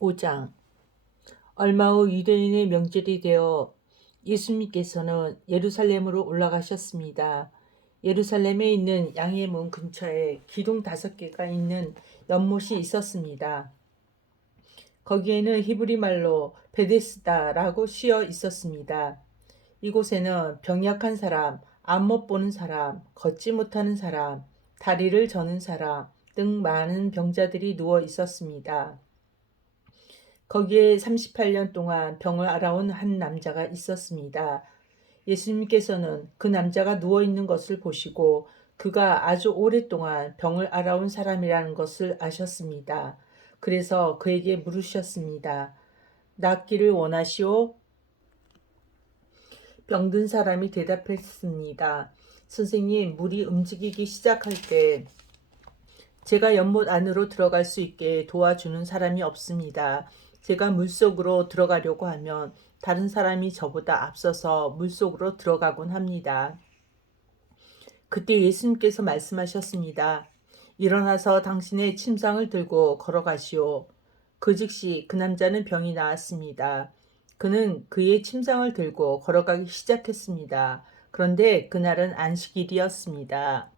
5장. 얼마 후 유대인의 명절이 되어 예수님께서는 예루살렘으로 올라가셨습니다. 예루살렘에 있는 양의 문 근처에 기둥 5개가 있는 연못이 있었습니다. 거기에는 히브리 말로 베데스다라고 쓰여 있었습니다. 이곳에는 병약한 사람, 앞 못 보는 사람, 걷지 못하는 사람, 다리를 저는 사람 등 많은 병자들이 누워 있었습니다. 거기에 38년 동안 병을 앓아온 한 남자가 있었습니다. 예수님께서는 그 남자가 누워 있는 것을 보시고 그가 아주 오랫동안 병을 앓아온 사람이라는 것을 아셨습니다. 그래서 그에게 물으셨습니다. 낫기를 원하시오? 병든 사람이 대답했습니다. 선생님, 물이 움직이기 시작할 때 제가 연못 안으로 들어갈 수 있게 도와주는 사람이 없습니다. 제가 물속으로 들어가려고 하면 다른 사람이 저보다 앞서서 물속으로 들어가곤 합니다. 그때 예수님께서 말씀하셨습니다. 일어나서 당신의 침상을 들고 걸어가시오. 그 즉시 그 남자는 병이 나았습니다. 그는 그의 침상을 들고 걸어가기 시작했습니다. 그런데 그날은 안식일이었습니다.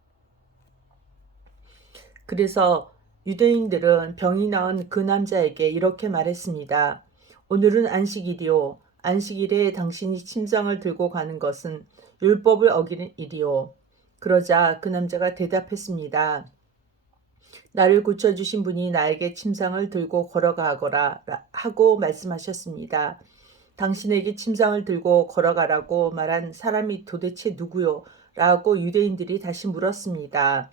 그래서 유대인들은 병이 나은 그 남자에게 이렇게 말했습니다. 오늘은 안식일이요. 안식일에 당신이 침상을 들고 가는 것은 율법을 어기는 일이요. 그러자 그 남자가 대답했습니다. 나를 고쳐주신 분이 나에게 침상을 들고 걸어가거라 하고 말씀하셨습니다. 당신에게 침상을 들고 걸어가라고 말한 사람이 도대체 누구요? 라고 유대인들이 다시 물었습니다.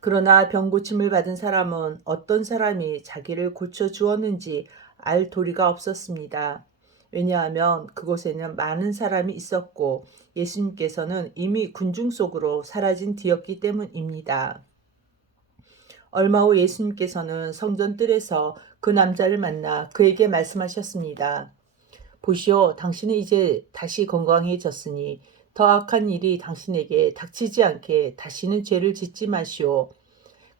그러나 병고침을 받은 사람은 어떤 사람이 자기를 고쳐주었는지 알 도리가 없었습니다. 왜냐하면 그곳에는 많은 사람이 있었고 예수님께서는 이미 군중 속으로 사라진 뒤였기 때문입니다. 얼마 후 예수님께서는 성전 뜰에서 그 남자를 만나 그에게 말씀하셨습니다. 보시오, 당신은 이제 다시 건강해졌으니 더 악한 일이 당신에게 닥치지 않게 다시는 죄를 짓지 마시오.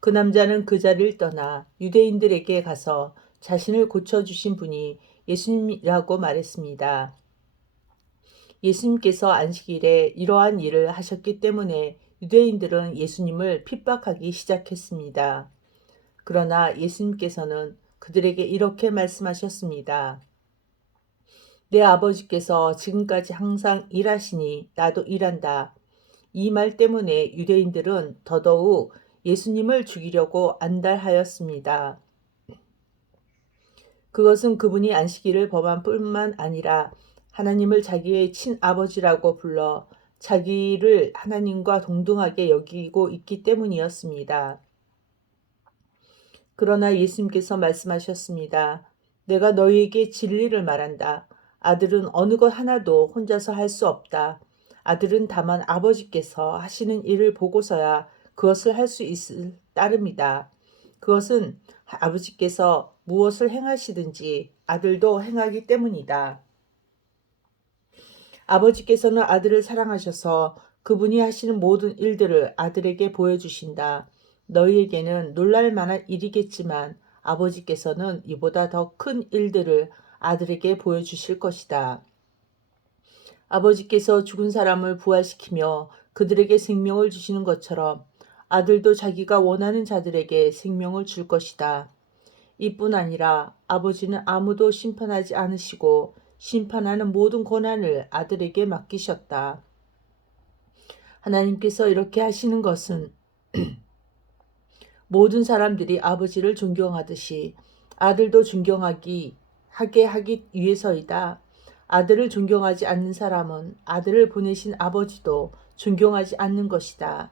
그 남자는 그 자리를 떠나 유대인들에게 가서 자신을 고쳐주신 분이 예수님이라고 말했습니다. 예수님께서 안식일에 이러한 일을 하셨기 때문에 유대인들은 예수님을 핍박하기 시작했습니다. 그러나 예수님께서는 그들에게 이렇게 말씀하셨습니다. 내 아버지께서 지금까지 항상 일하시니 나도 일한다. 이 말 때문에 유대인들은 더더욱 예수님을 죽이려고 안달하였습니다. 그것은 그분이 안식일을 범한 뿐만 아니라 하나님을 자기의 친아버지라고 불러 자기를 하나님과 동등하게 여기고 있기 때문이었습니다. 그러나 예수님께서 말씀하셨습니다. 내가 너희에게 진리를 말한다. 아들은 어느 것 하나도 혼자서 할 수 없다. 아들은 다만 아버지께서 하시는 일을 보고서야 그것을 할 수 있을 따름이다. 그것은 아버지께서 무엇을 행하시든지 아들도 행하기 때문이다. 아버지께서는 아들을 사랑하셔서 그분이 하시는 모든 일들을 아들에게 보여주신다. 너희에게는 놀랄 만한 일이겠지만 아버지께서는 이보다 더 큰 일들을 아들에게 보여주실 것이다. 아버지께서 죽은 사람을 부활시키며 그들에게 생명을 주시는 것처럼 아들도 자기가 원하는 자들에게 생명을 줄 것이다. 이뿐 아니라 아버지는 아무도 심판하지 않으시고 심판하는 모든 권한을 아들에게 맡기셨다. 하나님께서 이렇게 하시는 것은 모든 사람들이 아버지를 존경하듯이 아들도 하게 하기 위해서이다. 아들을 존경하지 않는 사람은 아들을 보내신 아버지도 존경하지 않는 것이다.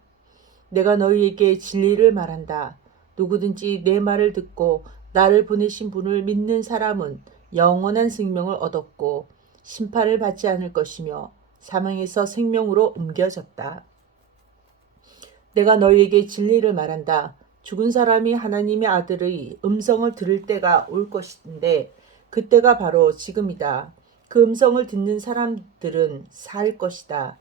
내가 너희에게 진리를 말한다. 누구든지 내 말을 듣고 나를 보내신 분을 믿는 사람은 영원한 생명을 얻었고 심판을 받지 않을 것이며 사망에서 생명으로 옮겨졌다. 내가 너희에게 진리를 말한다. 죽은 사람이 하나님의 아들의 음성을 들을 때가 올 것인데 그때가 바로 지금이다. 그 음성을 듣는 사람들은 살 것이다.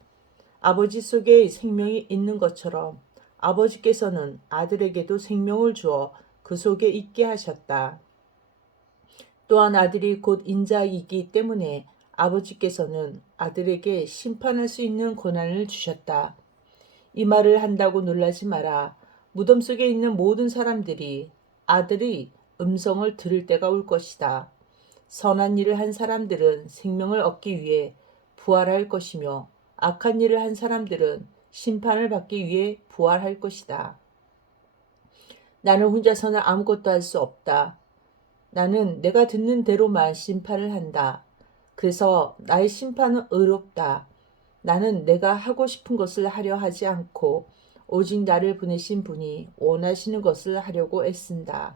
아버지 속에 생명이 있는 것처럼 아버지께서는 아들에게도 생명을 주어 그 속에 있게 하셨다. 또한 아들이 곧 인자이기 때문에 아버지께서는 아들에게 심판할 수 있는 권한을 주셨다. 이 말을 한다고 놀라지 마라. 무덤 속에 있는 모든 사람들이 아들의 음성을 들을 때가 올 것이다. 선한 일을 한 사람들은 생명을 얻기 위해 부활할 것이며 악한 일을 한 사람들은 심판을 받기 위해 부활할 것이다. 나는 혼자서는 아무것도 할 수 없다. 나는 내가 듣는 대로만 심판을 한다. 그래서 나의 심판은 의롭다. 나는 내가 하고 싶은 것을 하려 하지 않고 오직 나를 보내신 분이 원하시는 것을 하려고 애쓴다.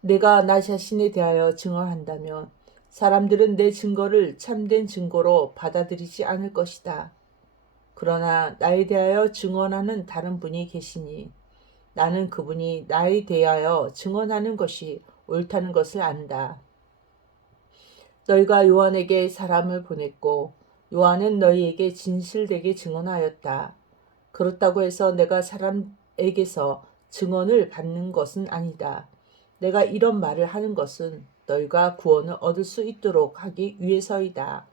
내가 나 자신에 대하여 증언한다면 사람들은 내 증거를 참된 증거로 받아들이지 않을 것이다. 그러나 나에 대하여 증언하는 다른 분이 계시니 나는 그분이 나에 대하여 증언하는 것이 옳다는 것을 안다. 너희가 요한에게 사람을 보냈고 요한은 너희에게 진실되게 증언하였다. 그렇다고 해서 내가 사람에게서 증언을 받는 것은 아니다. 내가 이런 말을 하는 것은 너희가 구원을 얻을 수 있도록 하기 위해서이다.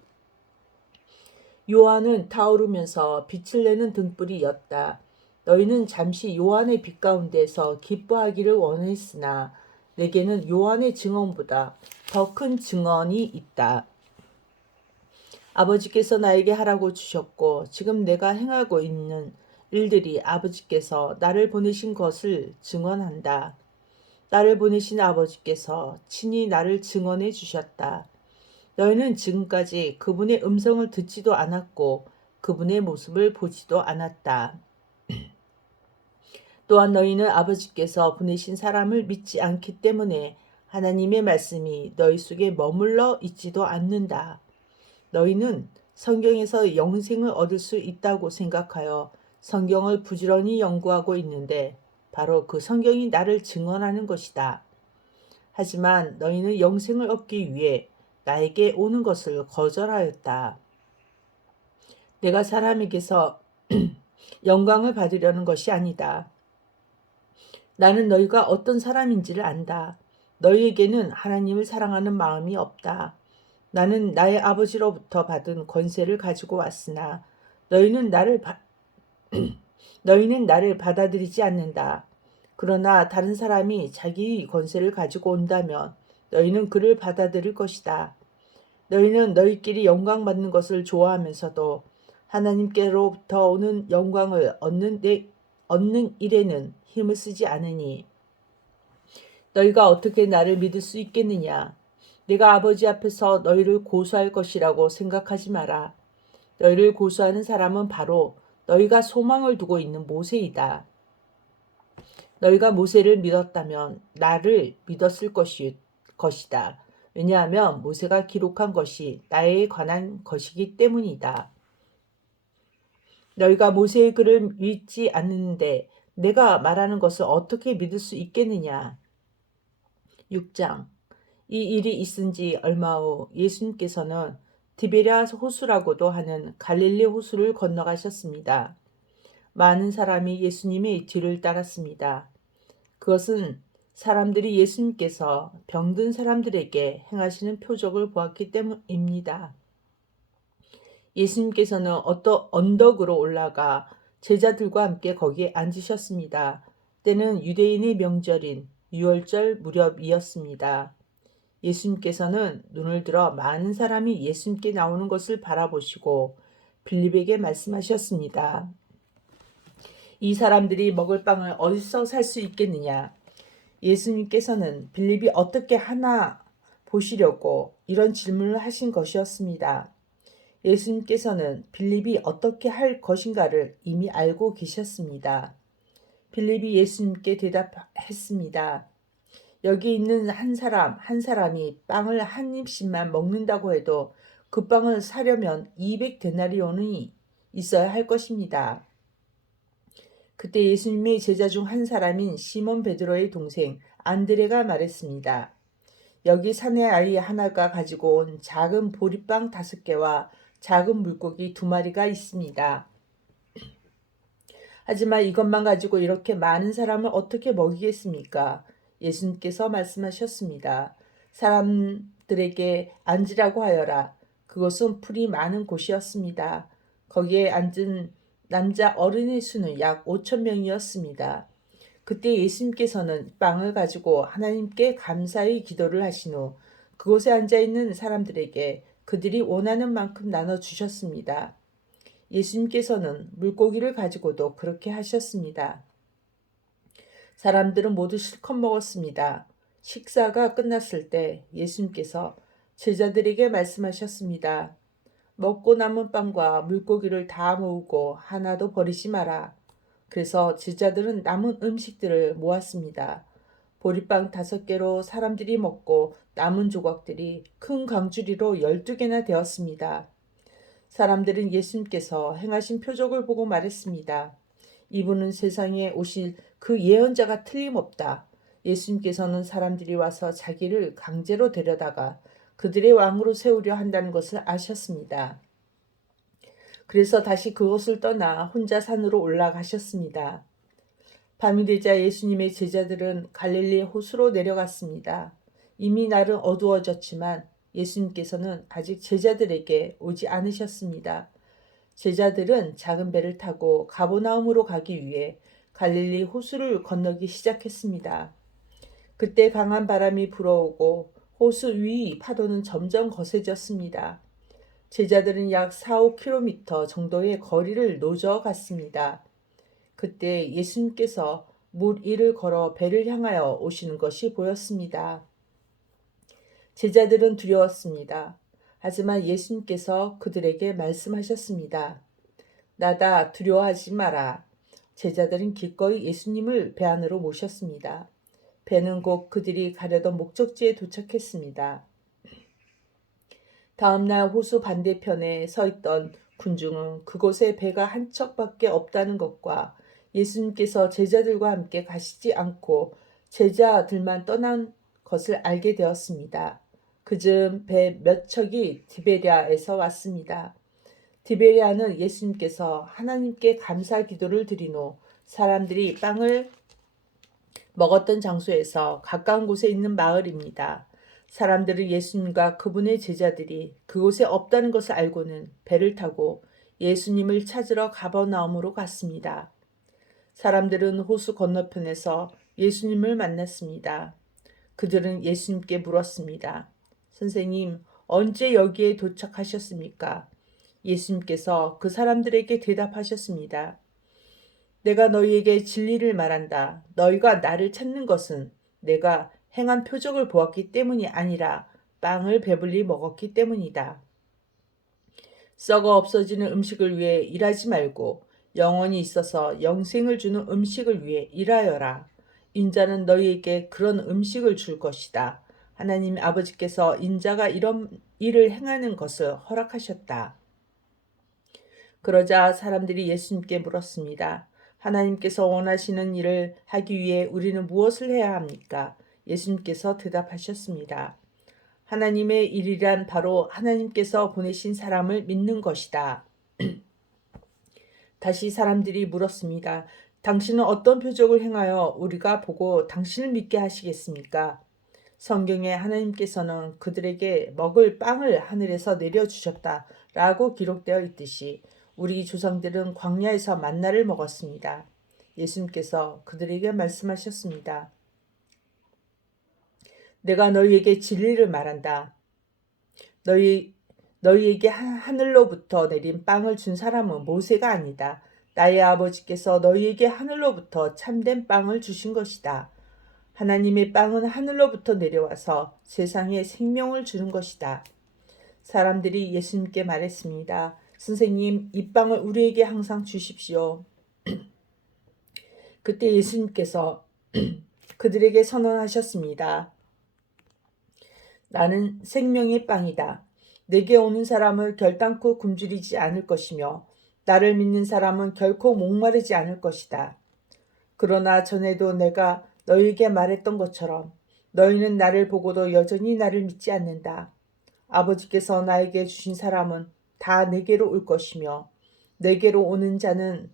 요한은 타오르면서 빛을 내는 등불이었다. 너희는 잠시 요한의 빛 가운데서 기뻐하기를 원했으나 내게는 요한의 증언보다 더 큰 증언이 있다. 아버지께서 나에게 하라고 주셨고 지금 내가 행하고 있는 일들이 아버지께서 나를 보내신 것을 증언한다. 나를 보내신 아버지께서 친히 나를 증언해 주셨다. 너희는 지금까지 그분의 음성을 듣지도 않았고 그분의 모습을 보지도 않았다. 또한 너희는 아버지께서 보내신 사람을 믿지 않기 때문에 하나님의 말씀이 너희 속에 머물러 있지도 않는다. 너희는 성경에서 영생을 얻을 수 있다고 생각하여 성경을 부지런히 연구하고 있는데 바로 그 성경이 나를 증언하는 것이다. 하지만 너희는 영생을 얻기 위해 나에게 오는 것을 거절하였다. 내가 사람에게서 영광을 받으려는 것이 아니다. 나는 너희가 어떤 사람인지를 안다. 너희에게는 하나님을 사랑하는 마음이 없다. 나는 나의 아버지로부터 받은 권세를 가지고 왔으나 너희는 나를 받아들이지 않는다. 그러나 다른 사람이 자기 권세를 가지고 온다면 너희는 그를 받아들일 것이다. 너희는 너희끼리 영광 받는 것을 좋아하면서도 하나님께로부터 오는 영광을 얻는 일에는 힘을 쓰지 않으니 너희가 어떻게 나를 믿을 수 있겠느냐? 내가 아버지 앞에서 너희를 고소할 것이라고 생각하지 마라. 너희를 고소하는 사람은 바로 너희가 소망을 두고 있는 모세이다. 너희가 모세를 믿었다면 나를 믿었을 것이다. 왜냐하면 모세가 기록한 것이 나에 관한 것이기 때문이다. 너희가 모세의 글을 믿지 않는데 내가 말하는 것을 어떻게 믿을 수 있겠느냐? 6장. 이 일이 있은 지 얼마 후 예수님께서는 디베랴 호수라고도 하는 갈릴리 호수를 건너가셨습니다. 많은 사람이 예수님의 뒤를 따랐습니다. 그것은 사람들이 예수님께서 병든 사람들에게 행하시는 표적을 보았기 때문입니다. 예수님께서는 어떤 언덕으로 올라가 제자들과 함께 거기에 앉으셨습니다. 때는 유대인의 명절인 유월절 무렵이었습니다. 예수님께서는 눈을 들어 많은 사람이 예수님께 나오는 것을 바라보시고 빌립에게 말씀하셨습니다. 이 사람들이 먹을 빵을 어디서 살 수 있겠느냐? 예수님께서는 빌립이 어떻게 하나 보시려고 이런 질문을 하신 것이었습니다. 예수님께서는 빌립이 어떻게 할 것인가를 이미 알고 계셨습니다. 빌립이 예수님께 대답했습니다. 여기 있는 한 사람이 빵을 한 입씩만 먹는다고 해도 그 빵을 사려면 200데나리온이 있어야 할 것입니다. 그때 예수님의 제자 중 한 사람인 시몬 베드로의 동생 안드레가 말했습니다. 여기 사내 아이 하나가 가지고 온 작은 보리빵 5개와 작은 물고기 2마리가 있습니다. 하지만 이것만 가지고 이렇게 많은 사람을 어떻게 먹이겠습니까? 예수님께서 말씀하셨습니다. 사람들에게 앉으라고 하여라. 그곳은 풀이 많은 곳이었습니다. 거기에 앉은 남자 어른의 수는 약 5천 명이었습니다. 그때 예수님께서는 빵을 가지고 하나님께 감사의 기도를 하신 후 그곳에 앉아 있는 사람들에게 그들이 원하는 만큼 나눠 주셨습니다. 예수님께서는 물고기를 가지고도 그렇게 하셨습니다. 사람들은 모두 실컷 먹었습니다. 식사가 끝났을 때 예수님께서 제자들에게 말씀하셨습니다. 먹고 남은 빵과 물고기를 다 모으고 하나도 버리지 마라. 그래서 제자들은 남은 음식들을 모았습니다. 보리빵 5개로 사람들이 먹고 남은 조각들이 큰 강주리로 12개나 되었습니다. 사람들은 예수님께서 행하신 표적을 보고 말했습니다. 이분은 세상에 오실 그 예언자가 틀림없다. 예수님께서는 사람들이 와서 자기를 강제로 데려다가 그들의 왕으로 세우려 한다는 것을 아셨습니다. 그래서 다시 그곳을 떠나 혼자 산으로 올라가셨습니다. 밤이 되자 예수님의 제자들은 갈릴리 호수로 내려갔습니다. 이미 날은 어두워졌지만 예수님께서는 아직 제자들에게 오지 않으셨습니다. 제자들은 작은 배를 타고 가버나움으로 가기 위해 갈릴리 호수를 건너기 시작했습니다. 그때 강한 바람이 불어오고 호수 위 파도는 점점 거세졌습니다. 제자들은 약 4, 5km 정도의 거리를 노저 갔습니다. 그때 예수님께서 물 위를 걸어 배를 향하여 오시는 것이 보였습니다. 제자들은 두려웠습니다. 하지만 예수님께서 그들에게 말씀하셨습니다. 나다, 두려워하지 마라. 제자들은 기꺼이 예수님을 배 안으로 모셨습니다. 배는 곧 그들이 가려던 목적지에 도착했습니다. 다음날 호수 반대편에 서 있던 군중은 그곳에 배가 한 척밖에 없다는 것과 예수님께서 제자들과 함께 가시지 않고 제자들만 떠난 것을 알게 되었습니다. 그즈음 배 몇 척이 디베랴에서 왔습니다. 디베랴는 예수님께서 하나님께 감사 기도를 드린 후 사람들이 빵을 먹었던 장소에서 가까운 곳에 있는 마을입니다. 사람들은 예수님과 그분의 제자들이 그곳에 없다는 것을 알고는 배를 타고 예수님을 찾으러 가버나움으로 갔습니다. 사람들은 호수 건너편에서 예수님을 만났습니다. 그들은 예수님께 물었습니다. 선생님, 언제 여기에 도착하셨습니까? 예수님께서 그 사람들에게 대답하셨습니다. 내가 너희에게 진리를 말한다. 너희가 나를 찾는 것은 내가 행한 표적을 보았기 때문이 아니라 빵을 배불리 먹었기 때문이다. 썩어 없어지는 음식을 위해 일하지 말고 영원히 있어서 영생을 주는 음식을 위해 일하여라. 인자는 너희에게 그런 음식을 줄 것이다. 하나님 아버지께서 인자가 이런 일을 행하는 것을 허락하셨다. 그러자 사람들이 예수님께 물었습니다. 하나님께서 원하시는 일을 하기 위해 우리는 무엇을 해야 합니까? 예수님께서 대답하셨습니다. 하나님의 일이란 바로 하나님께서 보내신 사람을 믿는 것이다. 다시 사람들이 물었습니다. 당신은 어떤 표적을 행하여 우리가 보고 당신을 믿게 하시겠습니까? 성경에 하나님께서는 그들에게 먹을 빵을 하늘에서 내려주셨다라고 기록되어 있듯이 우리 조상들은 광야에서 만나를 먹었습니다. 예수님께서 그들에게 말씀하셨습니다. 내가 너희에게 진리를 말한다. 너희에게 하늘로부터 내린 빵을 준 사람은 모세가 아니다. 나의 아버지께서 너희에게 하늘로부터 참된 빵을 주신 것이다. 하나님의 빵은 하늘로부터 내려와서 세상에 생명을 주는 것이다. 사람들이 예수님께 말했습니다. 선생님, 이 빵을 우리에게 항상 주십시오. 그때 예수님께서 그들에게 선언하셨습니다. 나는 생명의 빵이다. 내게 오는 사람을 결단코 굶주리지 않을 것이며 나를 믿는 사람은 결코 목마르지 않을 것이다. 그러나 전에도 내가 너희에게 말했던 것처럼 너희는 나를 보고도 여전히 나를 믿지 않는다. 아버지께서 나에게 주신 사람은 다 내게로 올 것이며 내게로 오는 자는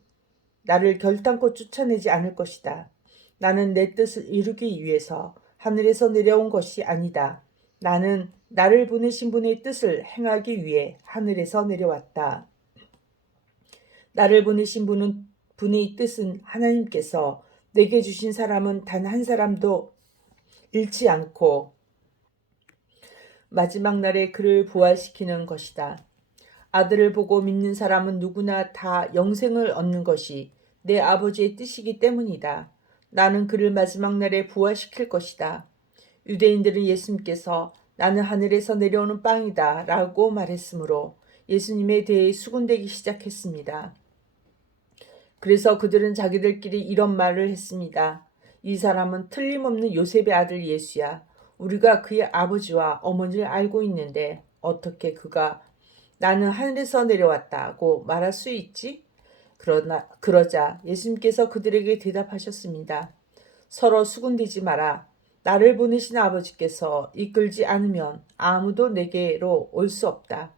나를 결단코 쫓아내지 않을 것이다. 나는 내 뜻을 이루기 위해서 하늘에서 내려온 것이 아니다. 나는 나를 보내신 분의 뜻을 행하기 위해 하늘에서 내려왔다. 나를 보내신 분의 뜻은 하나님께서 내게 주신 사람은 단 한 사람도 잃지 않고 마지막 날에 그를 부활시키는 것이다. 아들을 보고 믿는 사람은 누구나 다 영생을 얻는 것이 내 아버지의 뜻이기 때문이다. 나는 그를 마지막 날에 부활시킬 것이다. 유대인들은 예수님께서 나는 하늘에서 내려오는 빵이다 라고 말했으므로 예수님에 대해 수군대기 시작했습니다. 그래서 그들은 자기들끼리 이런 말을 했습니다. 이 사람은 틀림없는 요셉의 아들 예수야. 우리가 그의 아버지와 어머니를 알고 있는데 어떻게 그가 나는 하늘에서 내려왔다고 말할 수 있지? 그러자 예수님께서 그들에게 대답하셨습니다. 서로 수군대지 마라. 나를 보내신 아버지께서 이끌지 않으면 아무도 내게로 올 수 없다.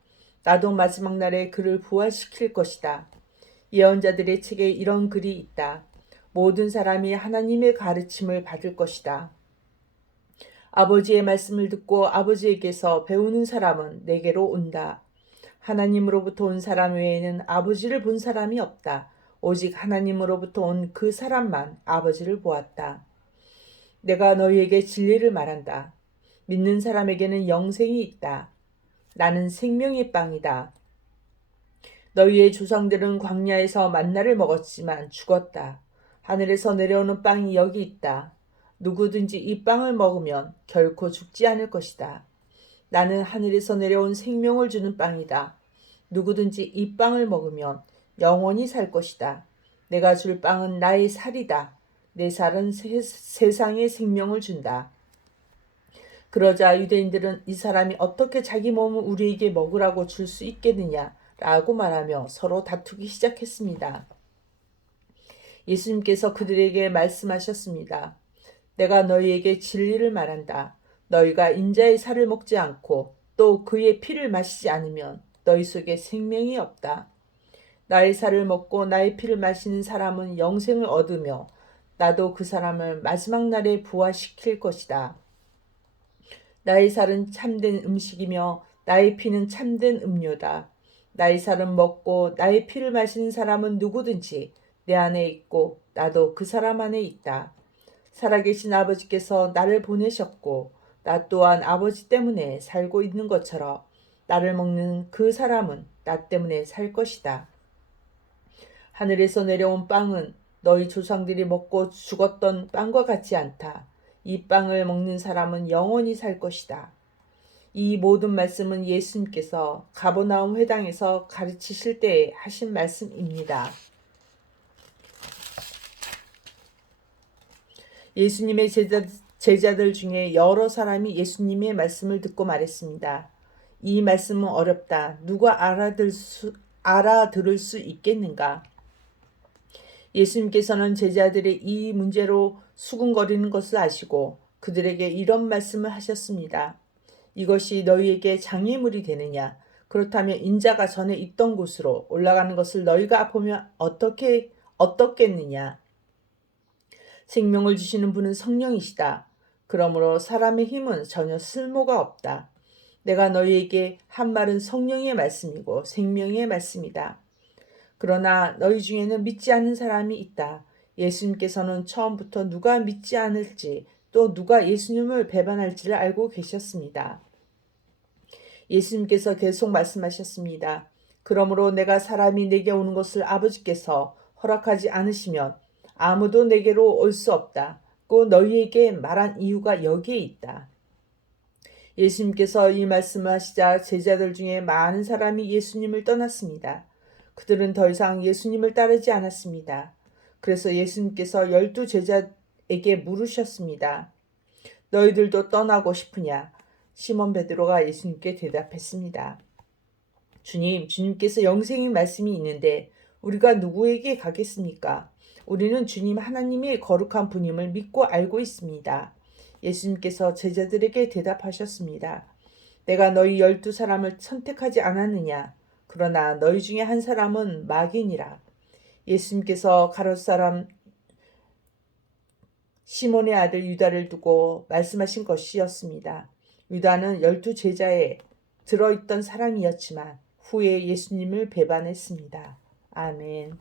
나도 마지막 날에 그를 부활시킬 것이다. 예언자들의 책에 이런 글이 있다. 모든 사람이 하나님의 가르침을 받을 것이다. 아버지의 말씀을 듣고 아버지에게서 배우는 사람은 내게로 온다. 하나님으로부터 온 사람 외에는 아버지를 본 사람이 없다. 오직 하나님으로부터 온 그 사람만 아버지를 보았다. 내가 너희에게 진리를 말한다. 믿는 사람에게는 영생이 있다. 나는 생명의 빵이다. 너희의 조상들은 광야에서 만나를 먹었지만 죽었다. 하늘에서 내려오는 빵이 여기 있다. 누구든지 이 빵을 먹으면 결코 죽지 않을 것이다. 나는 하늘에서 내려온 생명을 주는 빵이다. 누구든지 이 빵을 먹으면 영원히 살 것이다. 내가 줄 빵은 나의 살이다. 내 살은 세상의 생명을 준다. 그러자 유대인들은 이 사람이 어떻게 자기 몸을 우리에게 먹으라고 줄 수 있겠느냐 라고 말하며 서로 다투기 시작했습니다. 예수님께서 그들에게 말씀하셨습니다. 내가 너희에게 진리를 말한다. 너희가 인자의 살을 먹지 않고 또 그의 피를 마시지 않으면 너희 속에 생명이 없다. 나의 살을 먹고 나의 피를 마시는 사람은 영생을 얻으며 나도 그 사람을 마지막 날에 부활시킬 것이다. 나의 살은 참된 음식이며 나의 피는 참된 음료다. 나의 살은 먹고 나의 피를 마시는 사람은 누구든지 내 안에 있고 나도 그 사람 안에 있다. 살아계신 아버지께서 나를 보내셨고 나 또한 아버지 때문에 살고 있는 것처럼 나를 먹는 그 사람은 나 때문에 살 것이다. 하늘에서 내려온 빵은 너희 조상들이 먹고 죽었던 빵과 같지 않다. 이 빵을 먹는 사람은 영원히 살 것이다. 이 모든 말씀은 예수님께서 가버나움 회당에서 가르치실 때에 하신 말씀입니다. 예수님의 제자들 중에 여러 사람이 예수님의 말씀을 듣고 말했습니다. 이 말씀은 어렵다. 누가 알아들을 수 있겠는가? 예수님께서는 제자들의 이 문제로 수군거리는 것을 아시고 그들에게 이런 말씀을 하셨습니다. 이것이 너희에게 장애물이 되느냐? 그렇다면 인자가 전에 있던 곳으로 올라가는 것을 너희가 보면 어떻겠느냐? 생명을 주시는 분은 성령이시다. 그러므로 사람의 힘은 전혀 쓸모가 없다. 내가 너희에게 한 말은 성령의 말씀이고 생명의 말씀이다. 그러나 너희 중에는 믿지 않는 사람이 있다. 예수님께서는 처음부터 누가 믿지 않을지 또 누가 예수님을 배반할지를 알고 계셨습니다. 예수님께서 계속 말씀하셨습니다. 그러므로 내가 사람이 내게 오는 것을 아버지께서 허락하지 않으시면 아무도 내게로 올 수 없다. 꼭 너희에게 말한 이유가 여기에 있다. 예수님께서 이 말씀을 하시자 제자들 중에 많은 사람이 예수님을 떠났습니다. 그들은 더 이상 예수님을 따르지 않았습니다. 그래서 예수님께서 12 제자에게 물으셨습니다. 너희들도 떠나고 싶으냐? 시몬 베드로가 예수님께 대답했습니다. 주님께서 영생의 말씀이 있는데 우리가 누구에게 가겠습니까? 우리는 주님 하나님의 거룩한 분임을 믿고 알고 있습니다. 예수님께서 제자들에게 대답하셨습니다. 내가 너희 12 사람을 선택하지 않았느냐? 그러나 너희 중에 한 사람은 마귀니라. 예수님께서 가롯 사람 시몬의 아들 유다를 두고 말씀하신 것이었습니다. 유다는 12제자에 들어있던 사람이었지만 후에 예수님을 배반했습니다. 아멘.